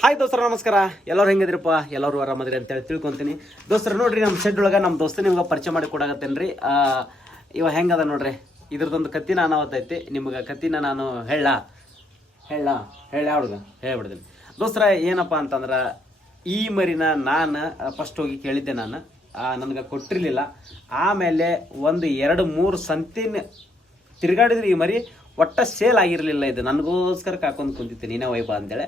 Hi ದೋಸ್ತರ, ನಮಸ್ಕಾರ. ಎಲ್ಲರೂ ಹೆಂಗಿದ್ರಪ್ಪ ಎಲ್ಲರೂ ಆರಾಮದ್ರಿ ಅಂತೇಳಿ ತಿಳ್ಕೊಂತೀನಿ. ದೋಸ್ತರ, ನೋಡ್ರಿ ನಮ್ಮ ಶೆಡ್ ಒಳಗೆ ನಮ್ಮ ದೋಸ್ತ ನಿಮ್ಗೆ ಪರಿಚಯ ಮಾಡಿ ಕೊಡಾಗತ್ತೇನ್ರಿ ಇವ ಹೆಂಗದ ನೋಡ್ರಿ? ಇದ್ರದ್ದೊಂದು ಕತ್ತಿನ ಅನಾವತ್ತೈತಿ ನಿಮ್ಗೆ ಕತ್ತಿನ ನಾನು ಹೇಳ. ಹೇಳ ಹೇಳ ಹುಡುಗ ಹೇಳ್ಬಿಡ್ತೀನಿ. ದೋಸ್ತರ, ಏನಪ್ಪ ಅಂತಂದ್ರೆ, ಈ ಮರಿನ ನಾನು ಫಸ್ಟ್ ಹೋಗಿ ಕೇಳಿದ್ದೆ ನಾನು. ನನಗೆ ಕೊಟ್ಟಿರಲಿಲ್ಲ. ಆಮೇಲೆ ಒಂದು ಎರಡು ಮೂರು ಸಂತಿನ ತಿರುಗಾಡಿದ್ರೆ ಈ ಮರಿ. ಒಟ್ಟ ಸೇಲ್ ಆಗಿರಲಿಲ್ಲ ಇದು. ನನಗೋಸ್ಕರ ಕಾಕೊಂಡು ಕುಂತಿತ್ತು ನೀನೇ ವೈಭ ಅಂತೇಳಿ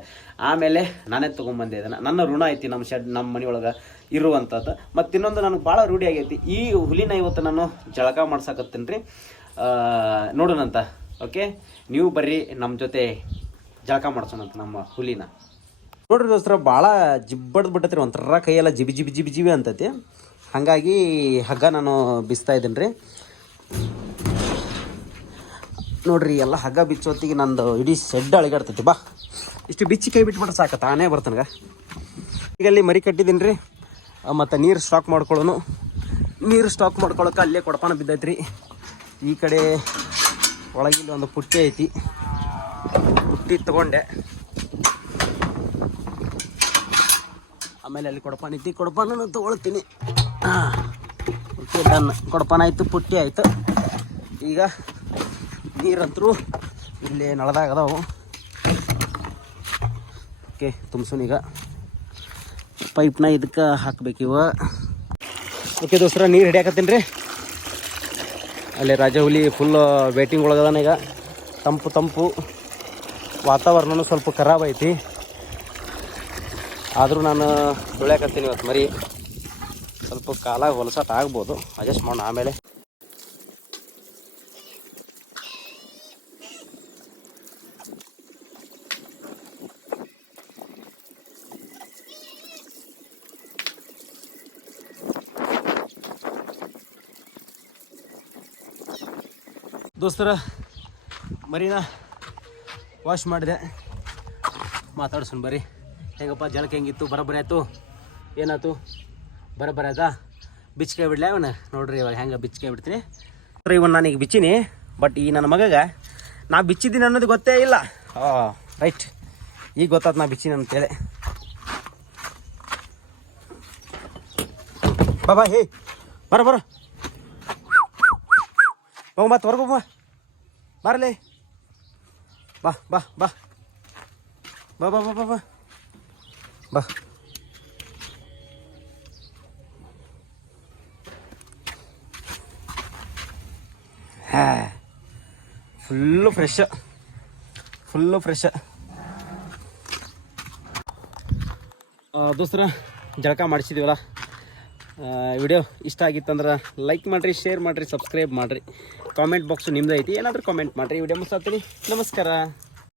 ಆಮೇಲೆ ನಾನೇ ತೊಗೊಂಬಂದೆ ಇದನ್ನು. ನನ್ನ ಋಣ ಐತಿ ನಮ್ಮ ಶೆಡ್, ನಮ್ಮ ಮನೆಯೊಳಗೆ ಇರುವಂಥದ್ದು ಮತ್ತು ಇನ್ನೊಂದು ನನಗೆ ಭಾಳ ರೂಢಿ ಆಗೈತಿ. ಈ ಹುಲಿನ ಇವತ್ತು ನಾನು ಜಳಕ ಮಾಡ್ಸಕತ್ತೀನಿ ರೀ ನೋಡೋಣಂತ. ಓಕೆ ನೀವು ಬರ್ರಿ ನಮ್ಮ ಜೊತೆ ಜಳಕ ಮಾಡ್ಸೋಣಂತ ನಮ್ಮ ಹುಲಿನ. ನೋಡ್ರಿ ದೋಸ್ತರ, ಭಾಳ ಜಿಬ್ಬಡ್ದು ಬಿಟ್ಟತ್ರಿ. ಒಂಥರ ಕೈಯೆಲ್ಲ ಜಿಬಿ ಜಿಬಿ ಜಿಬಿ ಜಿಬಿ ಅಂತೈತಿ. ಹಾಗಾಗಿ ಹಗ್ಗ ನಾನು ಬಿಸ್ತಾ ಇದ್ದೀನಿ ರೀ ನೋಡ್ರಿ, ಎಲ್ಲ ಹಗ್ಗ ಬಿಚ್ಚೋತ್ತಿಗೆ ನಂದು ಇಡೀ ಸೆಡ್ ಅಳಗಾಡ್ತೈತಿ ಬಾ. ಇಷ್ಟು ಬಿಚ್ಚಿ ಕೈ ಬಿಟ್ಬಿಟ್ರೆ ಸಾಕು, ತಾನೇ ಬರ್ತನಗ ಈಗ ಅಲ್ಲಿ ಮರಿ ಕಟ್ಟಿದ್ದೀನಿ ರೀ ಮತ್ತು ನೀರು ಸ್ಟಾಕ್ ಮಾಡ್ಕೊಳ್ಳೋನು. ನೀರು ಸ್ಟಾಕ್ ಮಾಡ್ಕೊಳಕ್ಕೆ ಅಲ್ಲೇ ಕೊಡಪಾನ ಬಿದ್ದೈತ್ರಿ. ಈ ಕಡೆ ಒಳಗಿಲ್ಲಿ ಒಂದು ಪುಟ್ಟಿ ಐತಿ. ಪುಟ್ಟಿ ತಗೊಂಡೆ. ಆಮೇಲೆ ಅಲ್ಲಿ ಕೊಡಪಾನ ಐತಿ. ಕೊಡಪಾನ ತಗೊಳ್ತೀನಿ. ಓಕೆ ಡನ್ ಕೊಡಪಾನ ಆಯಿತು, ಪುಟ್ಟಿ ಆಯಿತು. ಈಗ ನೀರಂತರೂ ಇಲ್ಲಿ ನಳದಾಗ ಅದಾವು. ಓಕೆ ತುಂಬಿಸೋಣ ಈಗ. ಪೈಪ್ನ ಇದಕ್ಕೆ ಹಾಕ್ಬೇಕು ಇವ. ಓಕೆ ದೋಸ್ತರ, ನೀರು ಹಿಡಿಯಾಕತ್ತೀನಿ ರೀ. ಅಲ್ಲಿ ರಾಜ ಹುಲಿ ಫುಲ್ ವೇಟಿಂಗ್ ಒಳಗದಾನ ಈಗ. ತಂಪು ತಂಪು. ವಾತಾವರಣನೂ ಸ್ವಲ್ಪ ಖರಾಬ್ ಐತಿ. ಆದರೂ ನಾನು ತುಳ್ಯಾಕತ್ತೀನಿ ಇವತ್ತು ಮರಿ. ಸ್ವಲ್ಪ ಕಾಲಾಗ ಹೊಲಸಾಟ ಆಗ್ಬೋದು. ಅಡ್ಜಸ್ಟ್ ಮಾಡೋಣ ಆಮೇಲೆ. ದೋಸ್ತರ, ಮರಿನ ವಾಶ್ ಮಾಡಿದೆ. ಮಾತಾಡ್ಸೋಣ ಬರೀ ಹೆಂಗಪ್ಪ ಜಲಕ್ಕೆ ಹೆಂಗಿತ್ತು? ಬರೋಬ್ಬರಿ ಆಯಿತು? ಏನಾಯ್ತು? ಬರೋಬ್ಬರಿ ಆಯ್ತಾ? ಬಿಚ್ಚಿಗೆ ಬಿಡ್ಲ ಅವನ ನೋಡ್ರಿ ಇವಾಗ ಹೆಂಗೆ ಬಿಚ್ಚಿಗೆ ಬಿಡ್ತೀನಿ. ಇವನ್ ನಾನೀಗ ಬಿಚ್ಚೀನಿ. ಬಟ್ ಈ ನನ್ನ ಮಗಗ ನಾ ಬಿಚ್ಚಿದ್ದೀನಿ ಅನ್ನೋದು ಗೊತ್ತೇ ಇಲ್ಲ. ರೈಟ್ ಈಗ ಗೊತ್ತಾದ ನಾ ಬಿಚ್ಚಿನಿ ಅಂತೇಳಿ ಬಾಬಾ ಹೇ ಬರೋ, ಬರ. ಹೋಗ ಮತ್ತೆ ಹೊರಗು ಬರಲಿ ಬಾ. ಬಾ ಬಾ ಬಾ. ಬಾ ಬಾ ಬಾ ಬಾ ಬಾ. ಹಾ. ಫುಲ್ಲು ಫ್ರೆಶ್ ಫುಲ್ಲು ಫ್ರೆಶ್ ದೋಸ್ತರ, ಜಳಕ ಮಾಡಿಸಿದೀವಲ್ಲ? ವಿಡಿಯೋ ಇಷ್ಟ ಆಗಿತ್ತಂದ್ರೆ ಲೈಕ್ ಮಾಡಿರಿ, ಶೇರ್ ಮಾಡಿರಿ, ಸಬ್ಸ್ಕ್ರೈಬ್ ಮಾಡಿರಿ. ಕಾಮೆಂಟ್ ಬಾಕ್ಸು ನಿಮ್ದು ಐತಿ, ಏನಾದರೂ ಕಾಮೆಂಟ್ ಮಾಡಿರಿ. ವಿಡಿಯೋ ಮುಗಿಸ್ತೀನಿ ನಮಸ್ಕಾರ.